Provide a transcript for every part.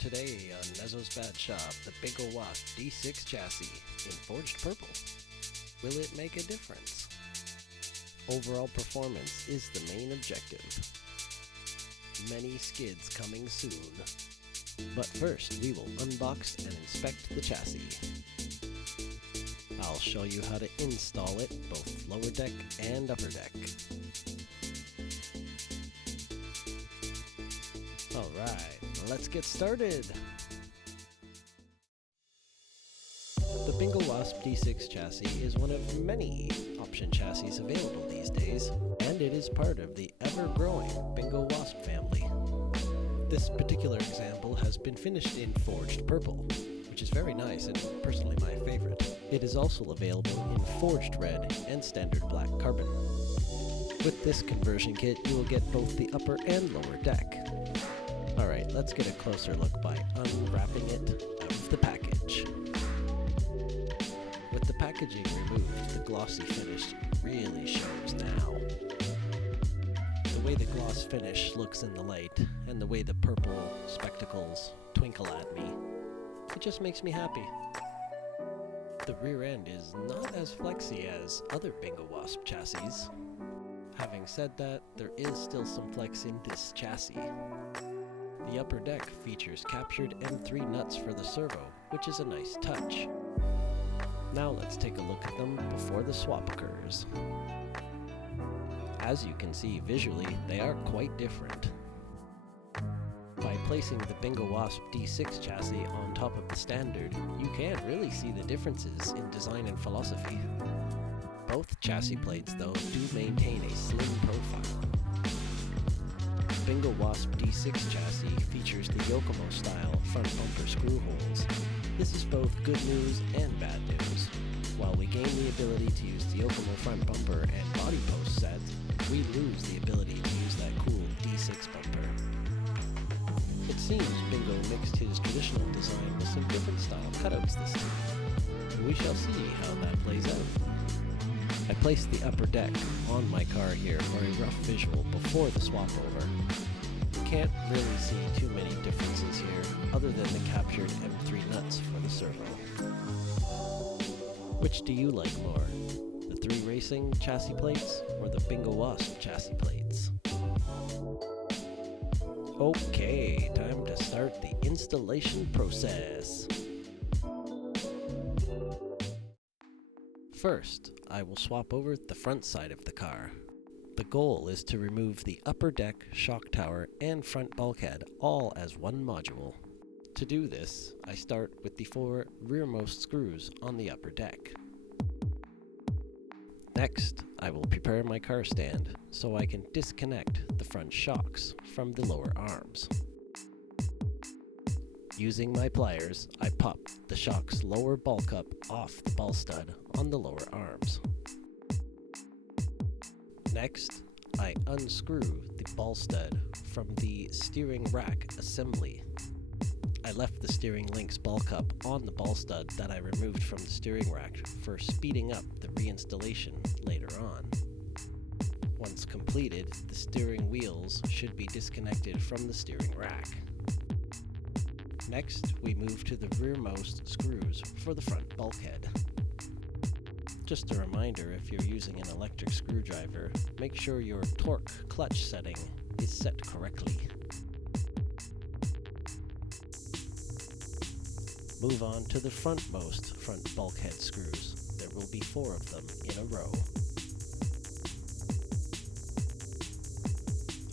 Today on Nezzo's Bad Shop, the Bingo Wasp D6 chassis in forged purple. Will it make a difference? Overall performance is the main objective. Many skids coming soon. But first, we will unbox and inspect the chassis. I'll show you how to install it, both lower deck and upper deck. Alright, let's get started! The Bingo Wasp D6 chassis is one of many option chassis available these days, and it is part of the ever-growing Bingo Wasp family. This particular example has been finished in forged purple, which is very nice and personally my favorite. It is also available in forged red and standard black carbon. With this conversion kit, you will get both the upper and lower deck. Alright, let's get a closer look by unwrapping it out of the package. With the packaging removed, the glossy finish really shows now. The way the gloss finish looks in the light, and the way the purple spectacles twinkle at me, it just makes me happy. The rear end is not as flexy as other Bingo Wasp chassis. Having said that, there is still some flex in this chassis. The upper deck features captured M3 nuts for the servo, which is a nice touch. Now let's take a look at them before the swap occurs. As you can see visually, they are quite different. By placing the Bingo Wasp D6 chassis on top of the standard, you can really see the differences in design and philosophy. Both chassis plates, though, do maintain a slim profile. The Bingo Wasp D6 chassis features the Yokomo style front bumper screw holes. This is both good news and bad news. While we gain the ability to use the Yokomo front bumper and body post set, we lose the ability to use that cool D6 bumper. It seems Bingo mixed his traditional design with some different style cutouts this time. We shall see how that plays out. I placed the upper deck on my car here for a rough visual before the swap over. Can't really see too many differences here, other than the captured M3 nuts for the servo. Which do you like more? The 3 Racing chassis plates, or the Bingo Wasp chassis plates? Okay, time to start the installation process. First, I will swap over the front side of the car. The goal is to remove the upper deck, shock tower, and front bulkhead all as one module. To do this, I start with the 4 rearmost screws on the upper deck. Next, I will prepare my car stand so I can disconnect the front shocks from the lower arms. Using my pliers, I pop the shock's lower ball cup off the ball stud on the lower arms. Next, I unscrew the ball stud from the steering rack assembly. I left the steering link's ball cup on the ball stud that I removed from the steering rack for speeding up the reinstallation later on. Once completed, the steering wheels should be disconnected from the steering rack. Next, we move to the rearmost screws for the front bulkhead. Just a reminder, if you're using an electric screwdriver, make sure your torque clutch setting is set correctly. Move on to the frontmost front bulkhead screws. There will be 4 of them in a row.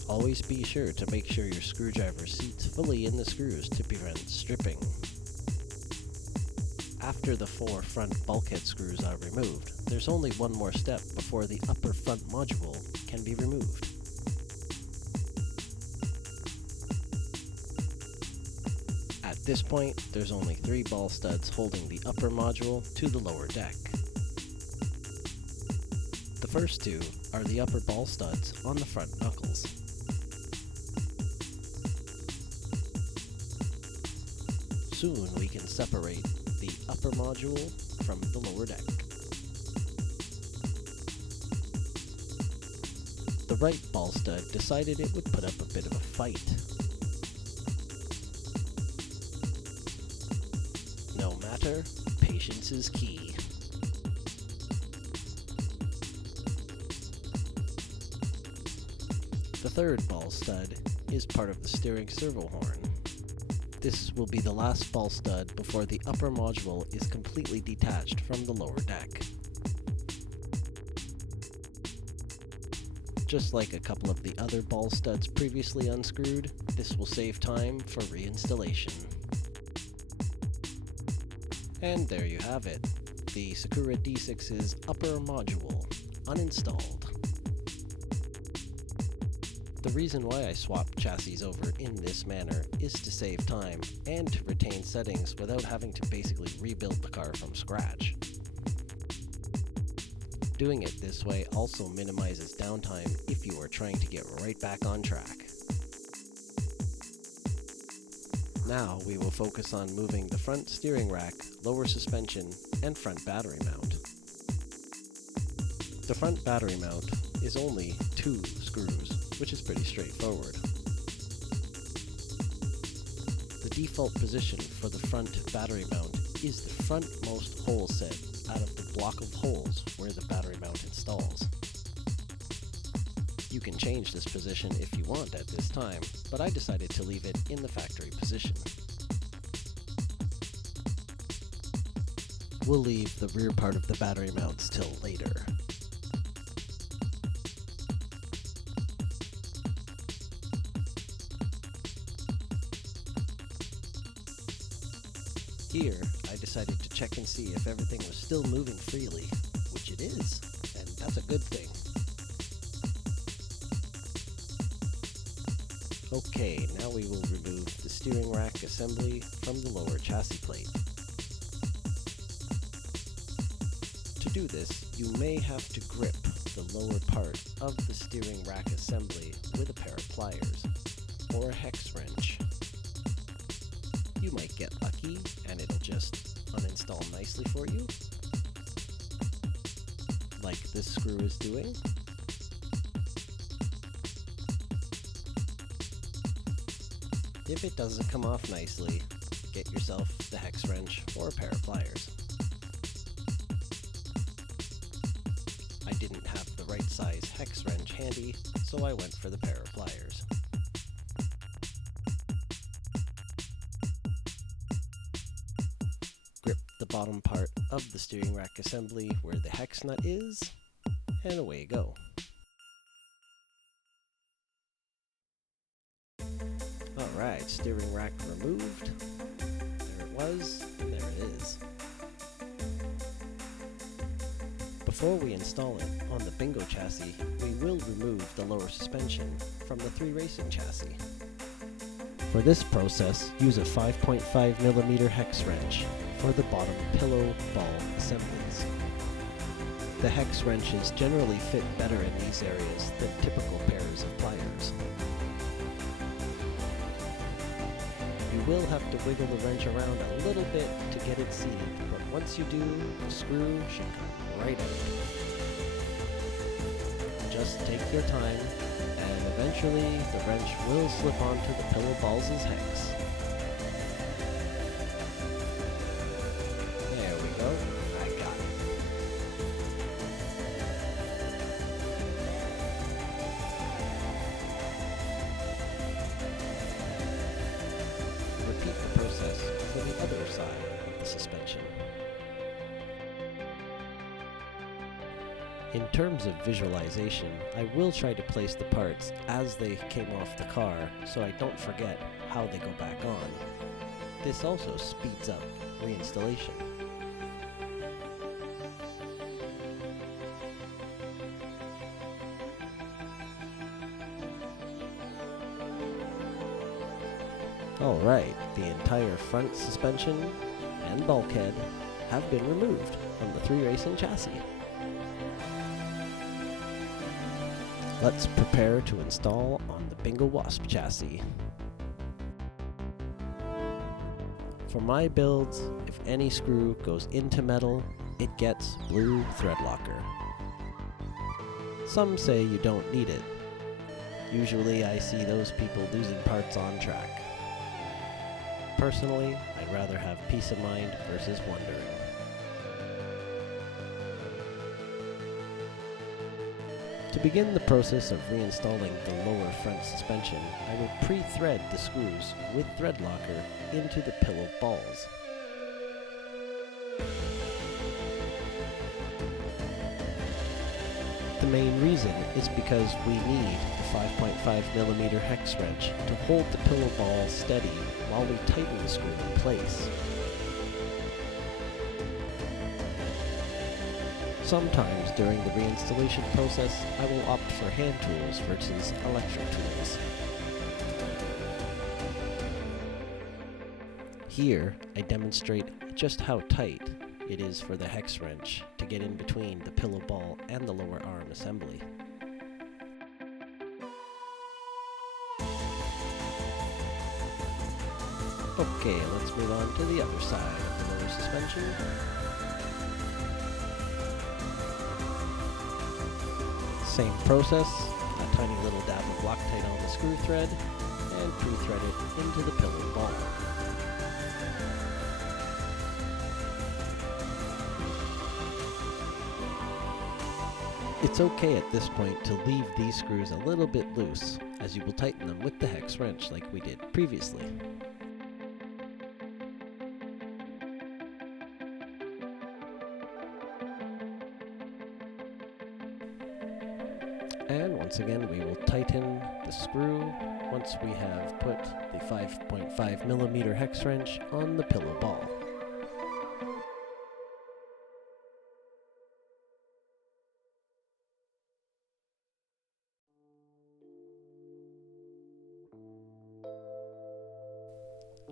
Always be sure to make sure your screwdriver seats fully in the screws to prevent stripping. After the 4 front bulkhead screws are removed, there's only one more step before the upper front module can be removed. At this point, there's only 3 ball studs holding the upper module to the lower deck. The first 2 are the upper ball studs on the front knuckles. Soon we can separate the upper module from the lower deck. The right ball stud decided it would put up a bit of a fight. matter, patience is key. The third ball stud is part of the steering servo horn. This will be the last ball stud before the upper module is completely detached from the lower deck. Just like a couple of the other ball studs previously unscrewed, this will save time for reinstallation. And there you have it, the Sakura D6's upper module, uninstalled. The reason why I swapped chassis over in this manner is to save time and to retain settings without having to basically rebuild the car from scratch. Doing it this way also minimizes downtime if you are trying to get right back on track. Now we will focus on moving the front steering rack, lower suspension, and front battery mount. The front battery mount is only 2 screws, which is pretty straightforward. The default position for the front battery mount is the frontmost hole set out of the block of holes where the battery mount installs. You can change this position if you want at this time, but I decided to leave it in the factory position. We'll leave the rear part of the battery mounts till later. Here, I decided to check and see if everything was still moving freely, which it is, and that's a good thing. Okay, now we will remove the steering rack assembly from the lower chassis plate. To do this, you may have to grip the lower part of the steering rack assembly with a pair of pliers, or a hex wrench. You might get lucky and it'll just uninstall nicely for you, like this screw is doing. If it doesn't come off nicely, get yourself the hex wrench or a pair of pliers. I didn't have the right size hex wrench handy, so I went for the pair of pliers. Grip the bottom part of the steering rack assembly where the hex nut is, and away you go. Alright, steering rack removed. There it was, and there it is. Before we install it on the Bingo chassis, we will remove the lower suspension from the 3 Racing chassis. For this process, use a 5.5mm hex wrench for the bottom pillow ball assemblies. The hex wrenches generally fit better in these areas than typical pairs of pliers. You will have to wiggle the wrench around a little bit to get it seated, but once you do, the screw should come right out. Just take your time, and eventually the wrench will slip onto the pillow balls' hex. There we go, I got it. Repeat the process for the other side of the suspension. In terms of visualization, I will try to place the parts as they came off the car so I don't forget how they go back on. This also speeds up reinstallation. Alright, the entire front suspension and bulkhead have been removed from the 3 Racing chassis. Let's prepare to install on the Bingo Wasp chassis. For my builds, if any screw goes into metal, it gets blue thread locker. Some say you don't need it. Usually I see those people losing parts on track. personally, I'd rather have peace of mind versus wondering. To begin the process of reinstalling the lower front suspension, I will pre-thread the screws with thread locker into the pillow balls. The main reason is because we need a 5.5mm hex wrench to hold the pillow ball steady while we tighten the screw in place. Sometimes during the reinstallation process, I will opt for hand tools versus electric tools. Here, I demonstrate just how tight it is for the hex wrench to get in between the pillow ball and the lower arm assembly. Okay, let's move on to the other side of the lower suspension. Same process, a tiny little dab of Loctite on the screw thread, and pre-thread it into the pillow ball. It's okay at this point to leave these screws a little bit loose, as you will tighten them with the hex wrench like we did previously. And once again, we will tighten the screw once we have put the 5.5mm hex wrench on the pillow ball.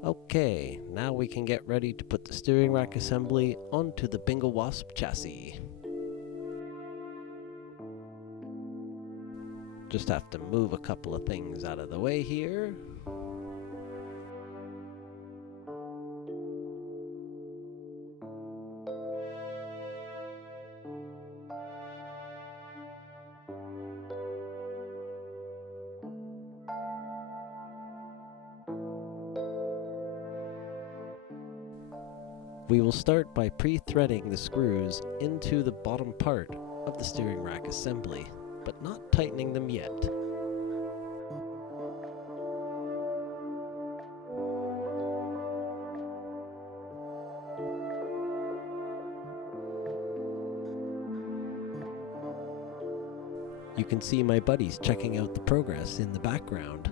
Okay, now we can get ready to put the steering rack assembly onto the Banga Wasp chassis. Just have to move a couple of things out of the way here. We will start by pre-threading the screws into the bottom part of the steering rack assembly, but not tightening them yet. You can see my buddies checking out the progress in the background.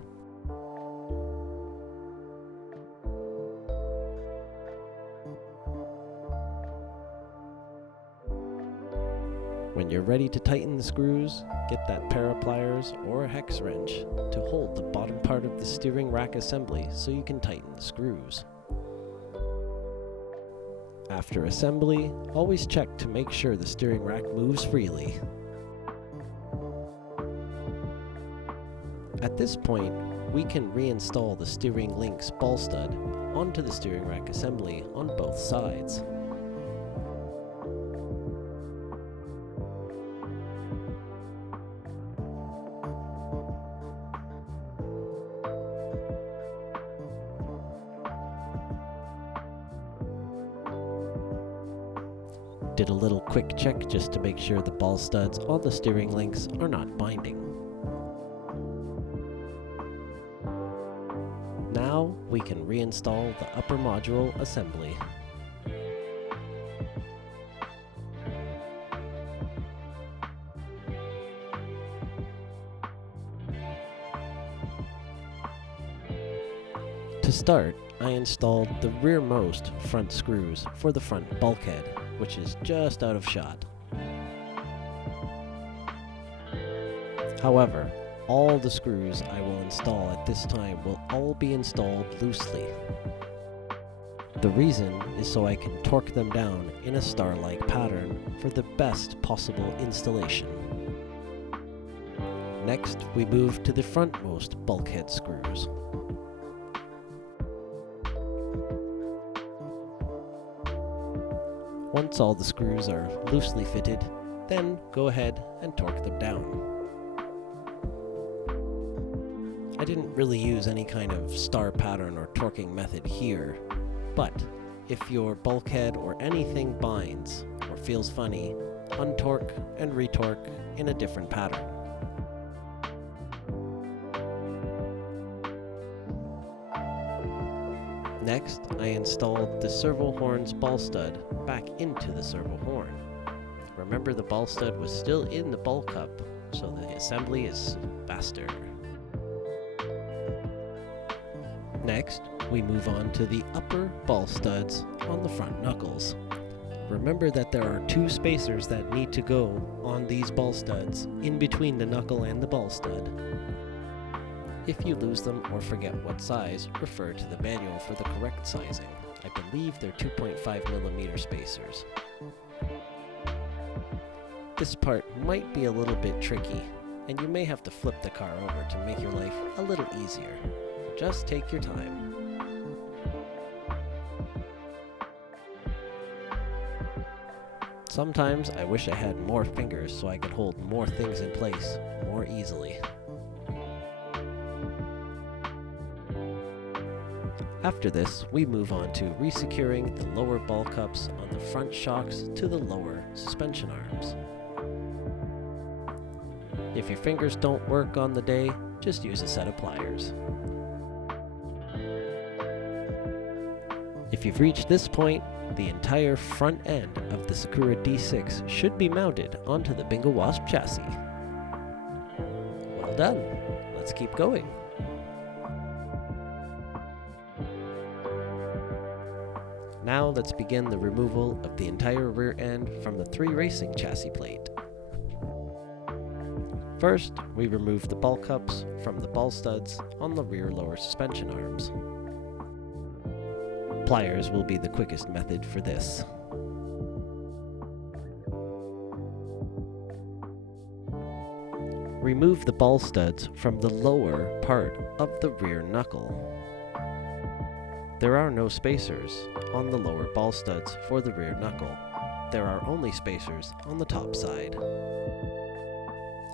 When you're ready to tighten the screws, get that pair of pliers or a hex wrench to hold the bottom part of the steering rack assembly so you can tighten the screws. After assembly, always check to make sure the steering rack moves freely. At this point, we can reinstall the steering links ball stud onto the steering rack assembly on both sides. Did a little quick check just to make sure the ball studs on the steering links are not binding. Now we can reinstall the upper module assembly. To start, I installed the rearmost front screws for the front bulkhead, which is just out of shot. However, all the screws I will install at this time will all be installed loosely. The reason is so I can torque them down in a star-like pattern for the best possible installation. Next, we move to the frontmost bulkhead screws. Once all the screws are loosely fitted, then go ahead and torque them down. I didn't really use any kind of star pattern or torquing method here, but if your bulkhead or anything binds or feels funny, untorque and retorque in a different pattern. Next, I installed the servo horn's ball stud back into the servo horn. Remember, the ball stud was still in the ball cup, so the assembly is faster. Next, we move on to the upper ball studs on the front knuckles. Remember that there are 2 spacers that need to go on these ball studs in between the knuckle and the ball stud. If you lose them or forget what size, refer to the manual for the correct sizing. I believe they're 2.5mm spacers. This part might be a little bit tricky, and you may have to flip the car over to make your life a little easier. Just take your time. Sometimes I wish I had more fingers so I could hold more things in place more easily. After this, we move on to resecuring the lower ball cups on the front shocks to the lower suspension arms. If your fingers don't work on the day, just use a set of pliers. If you've reached this point, the entire front end of the Sakura D6 should be mounted onto the Banga Wasp chassis. Well done, let's keep going. Now let's begin the removal of the entire rear end from the 3 racing chassis plate. First, we remove the ball cups from the ball studs on the rear lower suspension arms. Pliers will be the quickest method for this. Remove the ball studs from the lower part of the rear knuckle. There are no spacers on the lower ball studs for the rear knuckle. There are only spacers on the top side.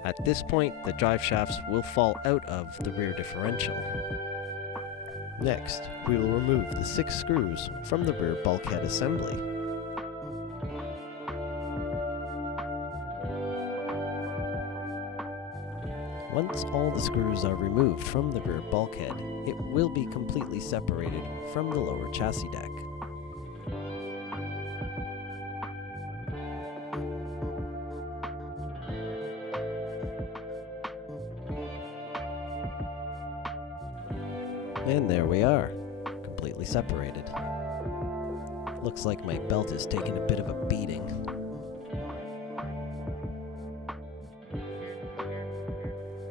At this point, the drive shafts will fall out of the rear differential. Next, we will remove the 6 screws from the rear bulkhead assembly. Once all the screws are removed from the rear bulkhead, it will be completely separated from the lower chassis deck. And there we are, completely separated. Looks like my belt is taking a bit of a beating.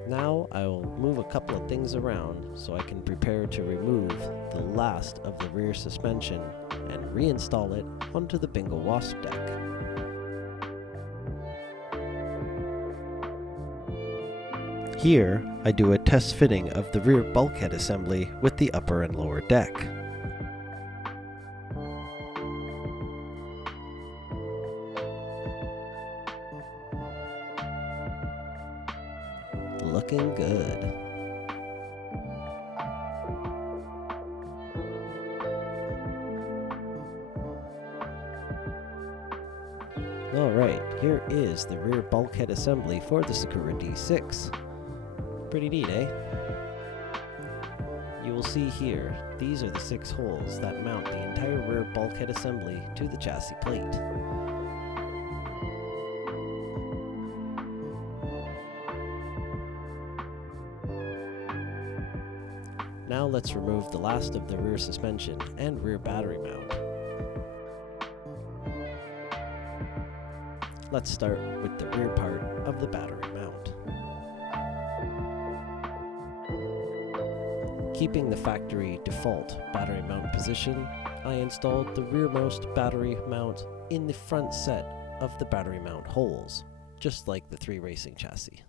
Now I will move a couple of things around so I can prepare to remove the last of the rear suspension and reinstall it onto the Banga Wasp deck. Here, I do a test fitting of the rear bulkhead assembly with the upper and lower deck. Looking good. Alright, here is the rear bulkhead assembly for the Sakura D6. Pretty neat, eh? You will see here, these are the 6 holes that mount the entire rear bulkhead assembly to the chassis plate. Now let's remove the last of the rear suspension and rear battery mount. Let's start with the rear part of the battery mount. Keeping the factory default battery mount position, I installed the rearmost battery mount in the front set of the battery mount holes, just like the 3 racing chassis.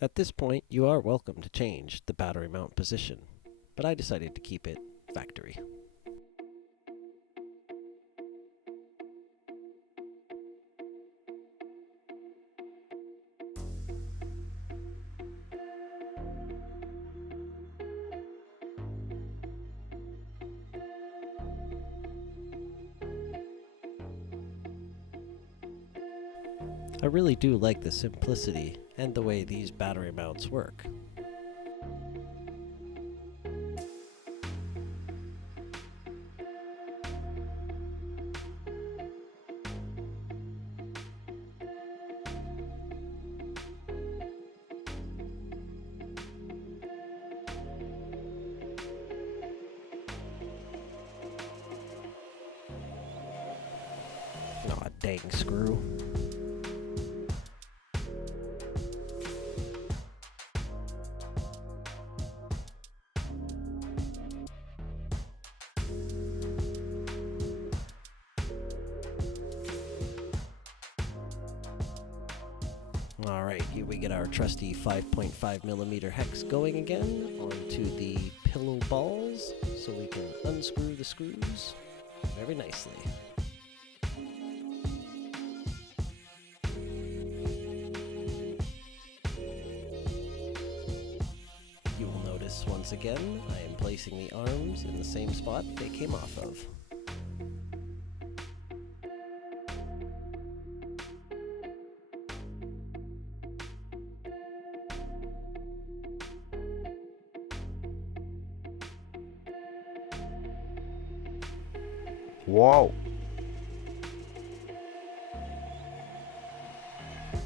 At this point, you are welcome to change the battery mount position, but I decided to keep it factory. I really do like the simplicity and the way these battery mounts work. Aw, dang screw. Alright, here we get our trusty 5.5mm hex going again onto the pillow balls so we can unscrew the screws very nicely. You will notice once again I am placing the arms in the same spot they came off of. Wow.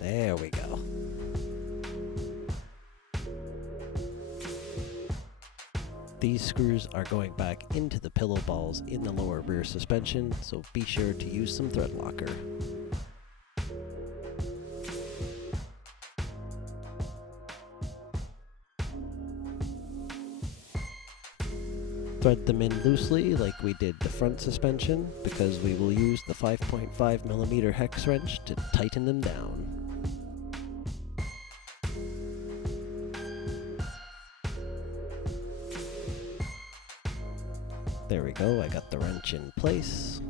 There we go. These screws are going back into the pillow balls in the lower rear suspension, so be sure to use some thread locker. Thread them in loosely like we did the front suspension, because we will use the 5.5mm hex wrench to tighten them down. There we go, I got the wrench in place.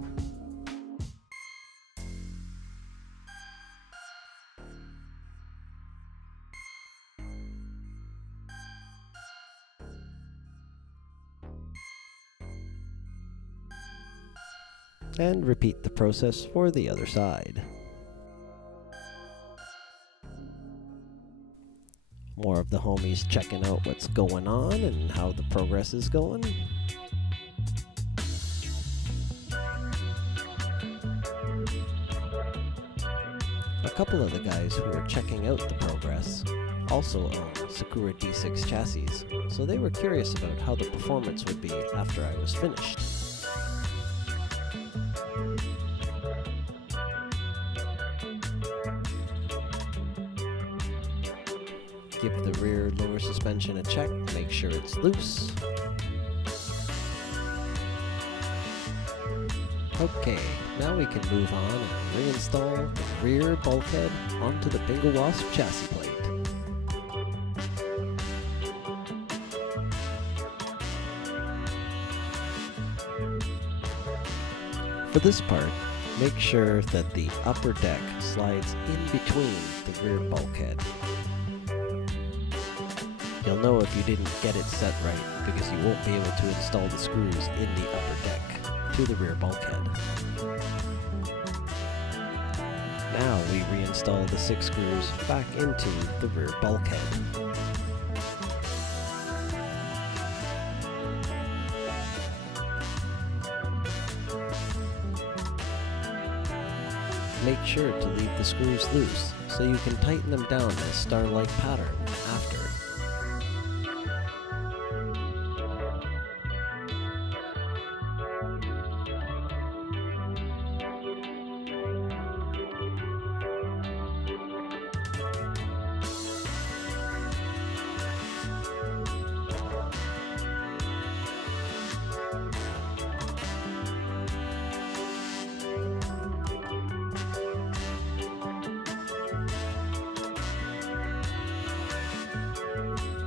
And repeat the process for the other side. More of the homies checking out what's going on and how the progress is going. A couple of the guys who were checking out the progress also own Sakura D6 chassis, so they were curious about how the performance would be after I was finished. Give the rear lower suspension a check, make sure it's loose. Okay, now we can move on and reinstall the rear bulkhead onto the Banga Wasp chassis plate. For this part, make sure that the upper deck slides in between the rear bulkhead. You'll know if you didn't get it set right because you won't be able to install the screws in the upper deck to the rear bulkhead. Now we reinstall the 6 screws back into the rear bulkhead. Make sure to leave the screws loose so you can tighten them down in a star-like pattern after.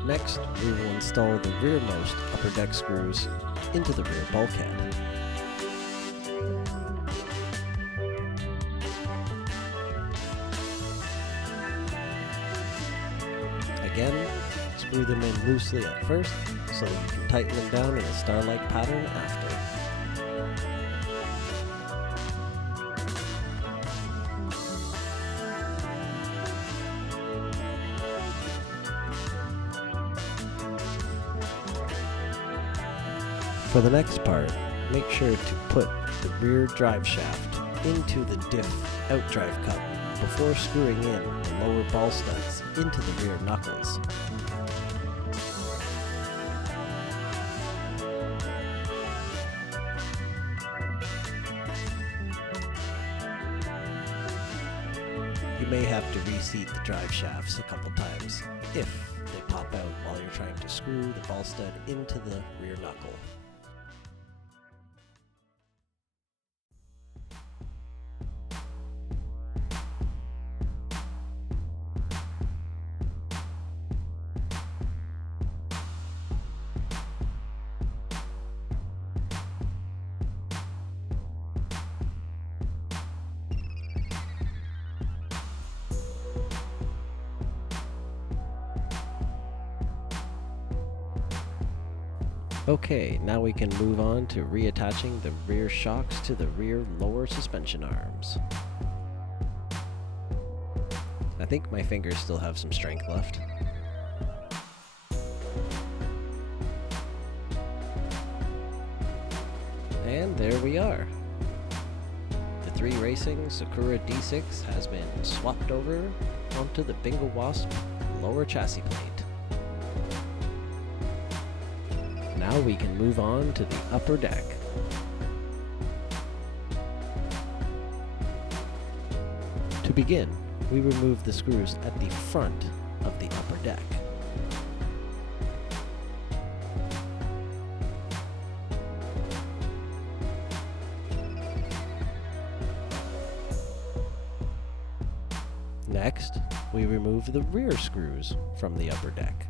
Next, we will install the rearmost upper deck screws into the rear bulkhead. Again, screw them in loosely at first so that you can tighten them down in a star-like pattern after. For the next part, make sure to put the rear drive shaft into the diff outdrive cup before screwing in the lower ball studs into the rear knuckles. You may have to reseat the drive shafts a couple times if they pop out while you're trying to screw the ball stud into the rear knuckle. Okay, now we can move on to reattaching the rear shocks to the rear lower suspension arms. I think my fingers still have some strength left. And there we are. The 3 Racing Sakura D6 has been swapped over onto the Bingo Wasp lower chassis plate. Now we can move on to the upper deck. To begin, we remove the screws at the front of the upper deck. Next, we remove the rear screws from the upper deck.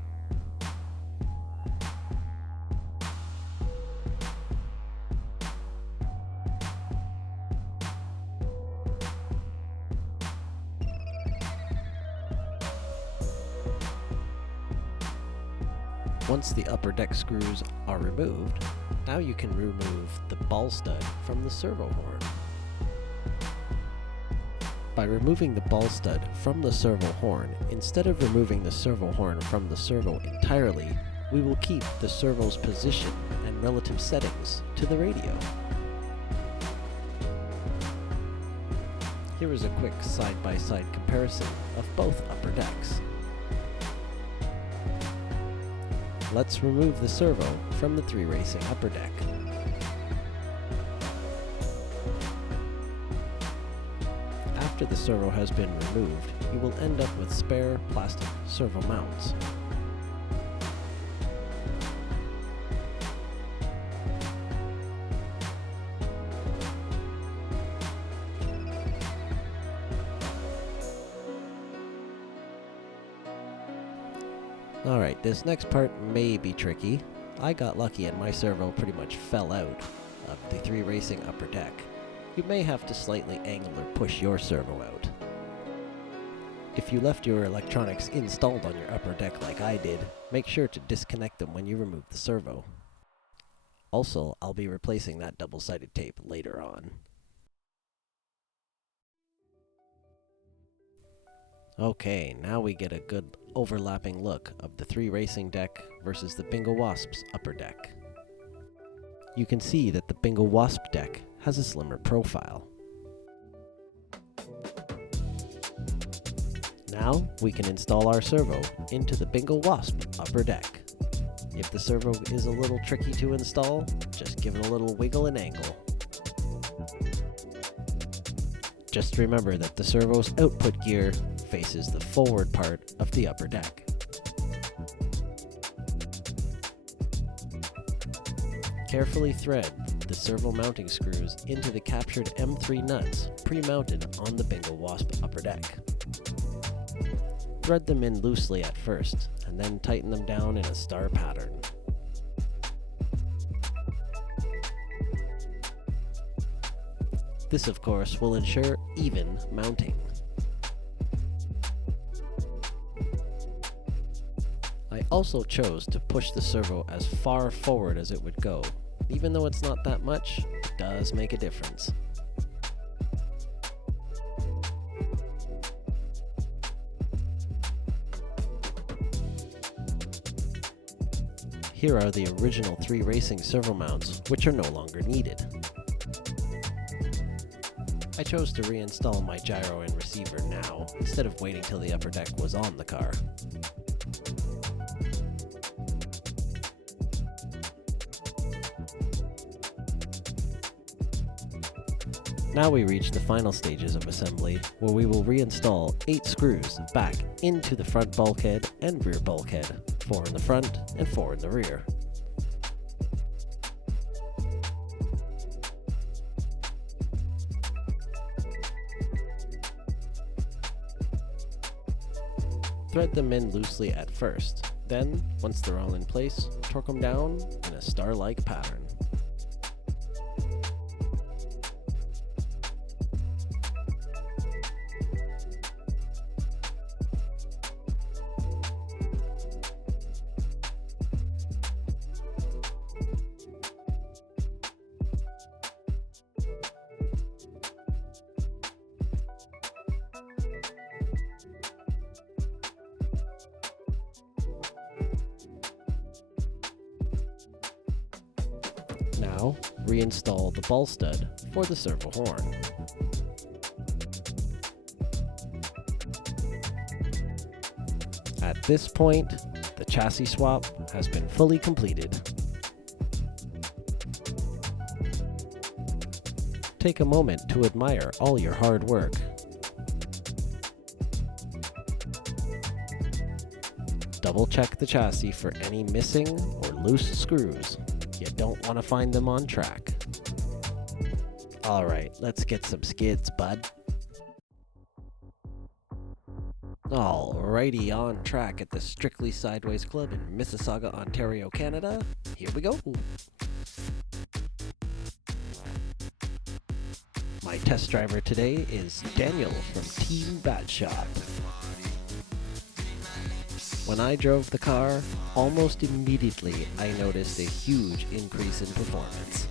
Once the upper deck screws are removed, now you can remove the ball stud from the servo horn. By removing the ball stud from the servo horn, instead of removing the servo horn from the servo entirely, we will keep the servo's position and relative settings to the radio. Here is a quick side-by-side comparison of both upper decks. Let's remove the servo from the 3 Racing upper deck. After the servo has been removed, you will end up with spare plastic servo mounts. Alright, this next part may be tricky. I got lucky and my servo pretty much fell out of the 3 Racing upper deck. You may have to slightly angle or push your servo out. If you left your electronics installed on your upper deck like I did, make sure to disconnect them when you remove the servo. Also, I'll be replacing that double-sided tape later on. Okay, now we get a good overlapping look of the 3 Racing deck versus the Bingo Wasp's upper deck. You can see that the Bingo Wasp deck has a slimmer profile. Now we can install our servo into the Bingo Wasp upper deck. If the servo is a little tricky to install, just give it a little wiggle and angle. Just remember that the servo's output gear faces the forward part of the upper deck. Carefully thread the servo mounting screws into the captured M3 nuts pre-mounted on the Bingo Wasp upper deck. Thread them in loosely at first, and then tighten them down in a star pattern. This, of course, will ensure even mounting. I also chose to push the servo as far forward as it would go. Even though it's not that much, it does make a difference. here are the original 3 racing servo mounts, which are no longer needed. I chose to reinstall my gyro and receiver now, instead of waiting till the upper deck was on the car. Now we reach the final stages of assembly, where we will reinstall 8 screws back into the front bulkhead and rear bulkhead, 4 in the front and 4 in the rear. Thread them in loosely at first, then, once they're all in place, torque them down in a star-like pattern. Now, reinstall the ball stud for the servo horn. At this point, the chassis swap has been fully completed. Take a moment to admire all your hard work. Double check the chassis for any missing or loose screws. You don't want to find them on track. Alright, let's get some skids, bud. Alrighty, on track at the Strictly Sideways Club in Mississauga, Ontario, Canada. Here we go. My test driver today is Daniel from Team Batshot. When I drove the car, almost immediately I noticed a huge increase in performance.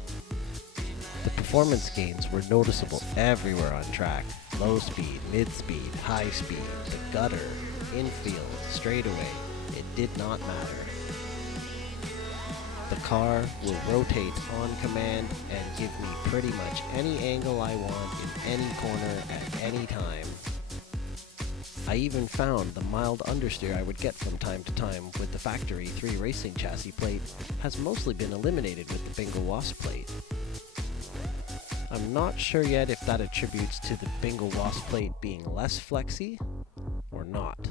The performance gains were noticeable everywhere on track. Low speed, mid speed, high speed, the gutter, infield, straightaway, it did not matter. The car will rotate on command and give me pretty much any angle I want in any corner at any time. I even found the mild understeer I would get from time to time with the factory 3 racing chassis plate has mostly been eliminated with the Bingo Wasp plate. I'm not sure yet if that attributes to the Bingo Wasp plate being less flexy or not.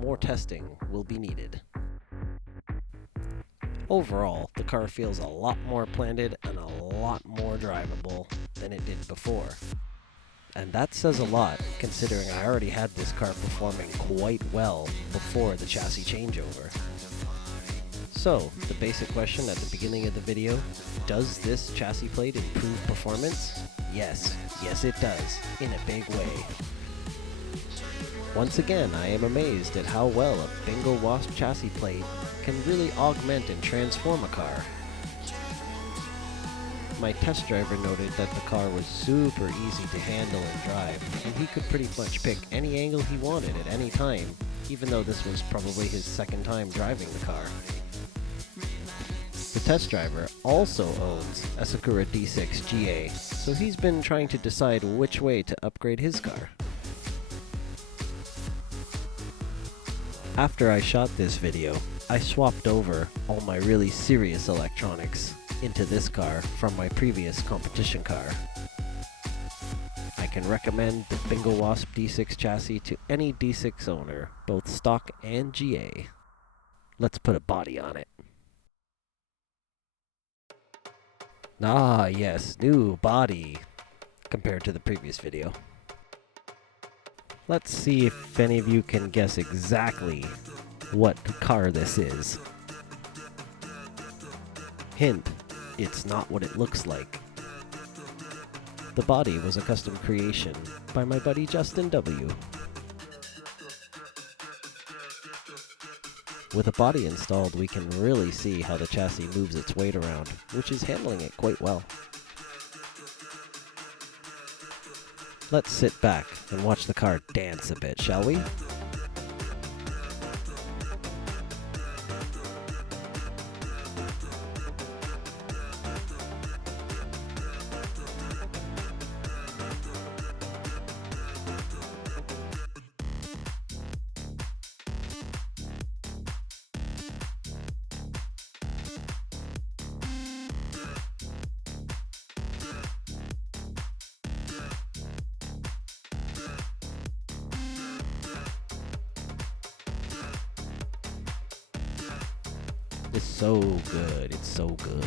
More testing will be needed. Overall, the car feels a lot more planted and a lot more drivable than it did before. And that says a lot, considering I already had this car performing quite well before the chassis changeover. So, the basic question at the beginning of the video, does this chassis plate improve performance? Yes, yes it does, in a big way. Once again, I am amazed at how well a Bingo Wasp chassis plate can really augment and transform a car. My test driver noted that the car was super easy to handle and drive, and he could pretty much pick any angle he wanted at any time, even though this was probably his second time driving the car. The test driver also owns a Sakura D6 GA, so he's been trying to decide which way to upgrade his car. After I shot this video, I swapped over all my really serious electronics into this car from my previous competition car. I can recommend the Bingo Wasp D6 chassis to any D6 owner, both stock and GA. Let's put a body on it. Ah yes, new body compared to the previous video. Let's see if any of you can guess exactly what car this is. Hint, it's not what it looks like. The body was a custom creation by my buddy Justin W. With a body installed, we can really see how the chassis moves its weight around, which is handling it quite well. Let's sit back and watch the car dance a bit, shall we? is so good. It's so good.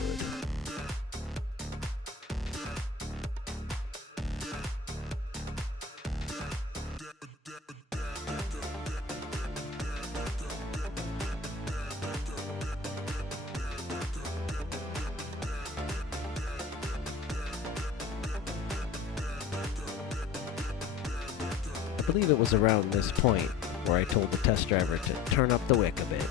I believe it was around this point where I told the test driver to turn up the wick a bit.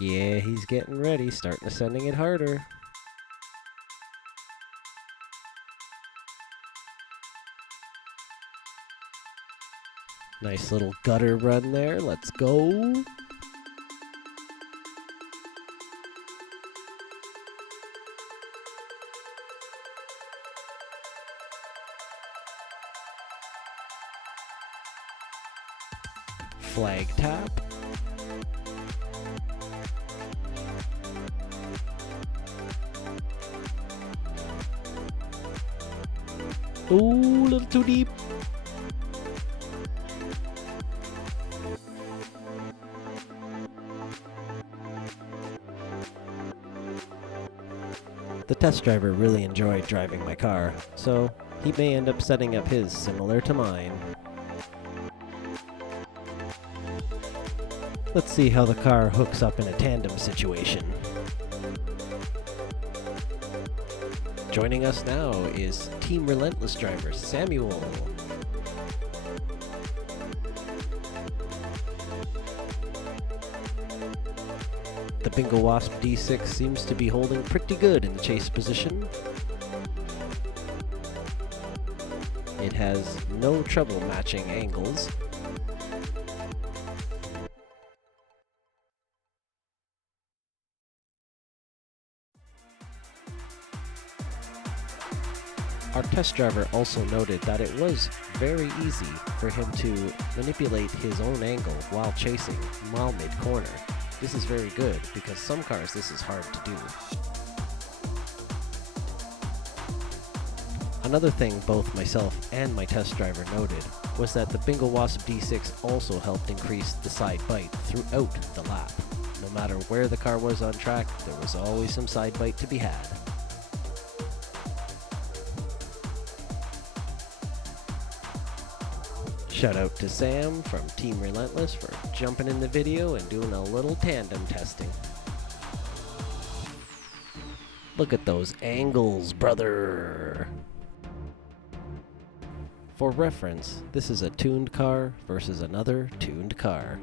Yeah, he's getting ready, starting ascending it harder. Nice little gutter run there, let's go. Flag tap. Ooh, a little too deep. The test driver really enjoyed driving my car, so he may end up setting up his similar to mine. Let's see how the car hooks up in a tandem situation. Joining us now is Team Relentless driver Samuel. The Bingo Wasp D6 seems to be holding pretty good in the chase position. It has no trouble matching angles. Our test driver also noted that it was very easy for him to manipulate his own angle while chasing, while mid-corner. This is very good, because some cars this is hard to do. Another thing both myself and my test driver noted was that the Bingo Wasp D6 also helped increase the side bite throughout the lap. No matter where the car was on track, there was always some side bite to be had. Shout out to Sam from Team Relentless for jumping in the video and doing a little tandem testing. Look at those angles, brother! For reference, this is a tuned car versus another tuned car.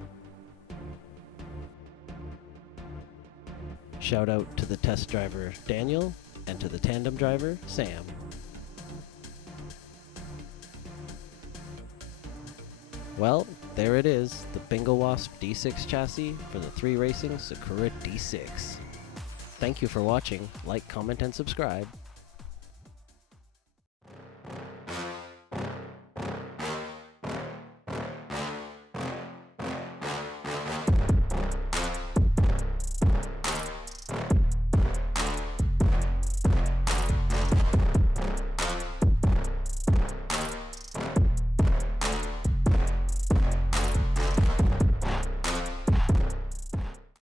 Shout out to the test driver Daniel and to the tandem driver Sam. Well, there it is, the Bingo Wasp D6 chassis for the 3 Racing Sakura D6. Thank you for watching, like, comment, and subscribe.